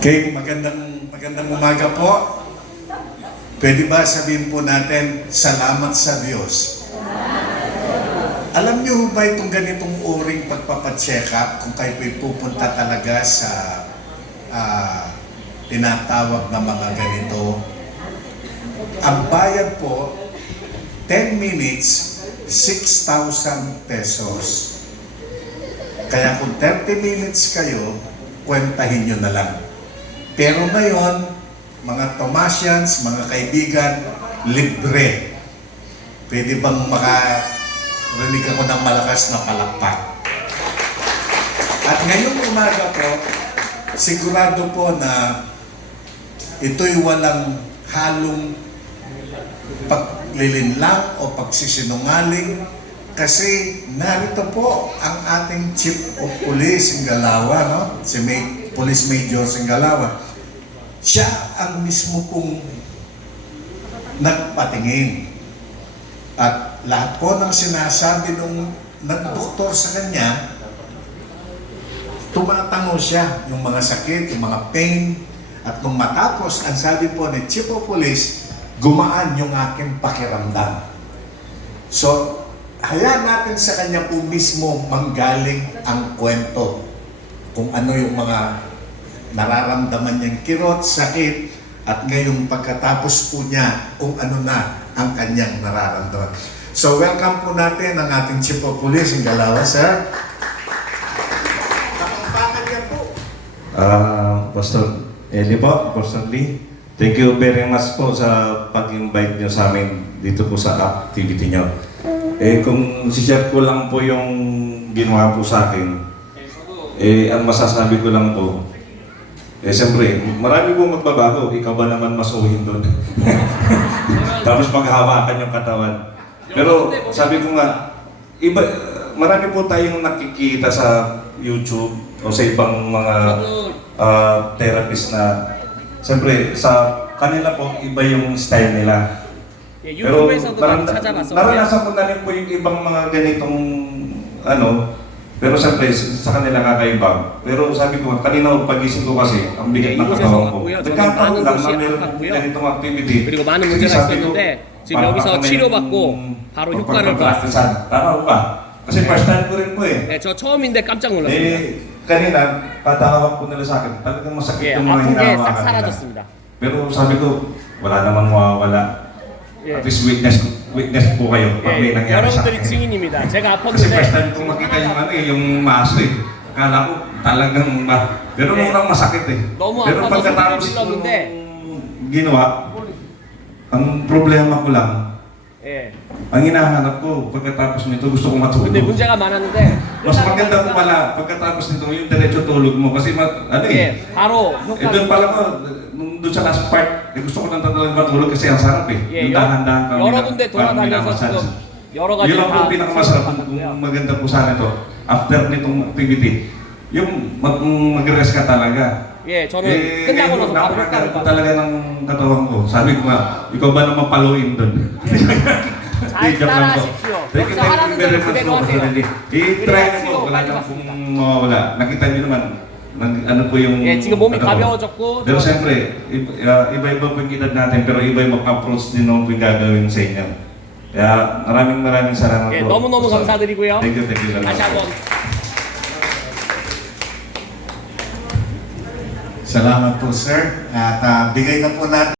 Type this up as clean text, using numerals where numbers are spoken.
Okay, magandang umaga po. Pwede ba sabihin po natin, salamat sa Diyos? Alam niyo ba itong ganitong uring pagpapacheck up, kung kayo po'y pupunta talaga sa tinatawag na mga ganito, ang bayad po, 10 minutes, 6,000 pesos. Kaya kung 30 minutes kayo, kwentahin nyo na lang. Pero ngayon, mga Tomasians, mga kaibigan, libre. Pwede bang makarinig ako ng malakas na palakpak? At ngayong umaga po, sigurado po na ito'y walang halong paglilinlang o pagsisinungaling, kasi narito po ang ating Chief of Police Singgalawa, no? Si Police Major Singgalawa. Siya ang mismo pong nagpatingin. At lahat po ng sinasabi nung nagdoktor sa kanya, tumatango siya, yung mga sakit, yung mga pain. At nung matapos, ang sabi po ni Chief of Police, gumaan yung aking pakiramdam. So, hayaan natin sa kanya po mismo manggaling ang kwento. Kung ano yung mga nararamdaman niyang kirot, sakit, at ngayong pagkatapos po niya kung ano na ang kanyang nararamdaman. So, welcome po natin ang ating Chief of Police Singgalawa, sir. Kapagpakan niya po. Pastor Eli po, Pastor Lee, thank you very much po sa pag-invite niyo sa amin dito po sa activity niyo. Kung si-share ko lang po yung ginawa po sa akin, ang masasabi ko lang po, siyempre, marami po magbabago, ikaw ba naman masuhin doon? Tapos paghawakan yung katawan. Pero sabi ko nga, marami po tayong nakikita sa YouTube o sa ibang mga therapist na, siyempre, sa kanila po, iba yung style nila. Pero naranasan ko na rin po yung ibang mga ganitong pero siyempre sa kanila kakaiba. Pero sabi ko, kanina pagising ko kasi, ang bigat na katawan ko. Nagkataon lang na meron ganitong activity. 그리고 많은 문제가 있었는데 지금 여기서 치료받고 바로 효과를 봤습니다. Tama ba? Kasi first time ko rin po eh. 네, 저 처음인데 깜짝 놀랐습니다. Kanina, patawag po nila sa akin, talagang masakit yung mga 아픈 게 싹 hinahawakan nila. 사라졌습니다. Pero sabi ko, wala namang mawawala. At least witness po kayo pag may nangyari sa 여러분들이 akin. 증인입니다. 제가 Kasi first time 아팠는데 kong makita yung maso eh. Akala ko talagang pero murang masakit eh. 너무 Pero 아파서 pagkatapos 소리를 kong 질렀는데 ginawa, ang problema ko lang, 예. ang hinahanap ko pagkatapos nito gusto kong matulog. 근데 문제가 많았는데 Mas maganda po pala pagkatapos nito yung diretso tulog mo kasi 예, 바로 doon pala ko, doon sa last part, gusto ko nang talagang matulog kasi ang sarap eh. 예, Yung dahan-dahan kami 여러 군데 돌아다녀서 지금 여러 가지 yun lang po 다 pinakamasarap kung maganda po sana ito. After nitong activity, yung mag-rest ka talaga. 예, 저는 끝나고 나서 바로 napakagal 효과를 po 봤어요. talaga ng katawan ko. Sabi ko nga, ikaw ba naman paluin doon? 잘 따라하십시오. Thank you 여기서 하라는 very 대로 much 그대로 po, 하세요. Pastor Randy. I-try na po, wala nang pong mawawala. Nakita niyo naman, ano po yung... 예, 지금 몸이 가벼워졌고 Pero siyempre, iba-iba po yung edad natin, pero iba yung approach din naman po yung gagawin sa inyo. Kaya maraming salamat 예, po. 너무너무 Pastor. 감사드리고요. Thank you very much. 다시 한번 Salamat po, sir. At bigay na po natin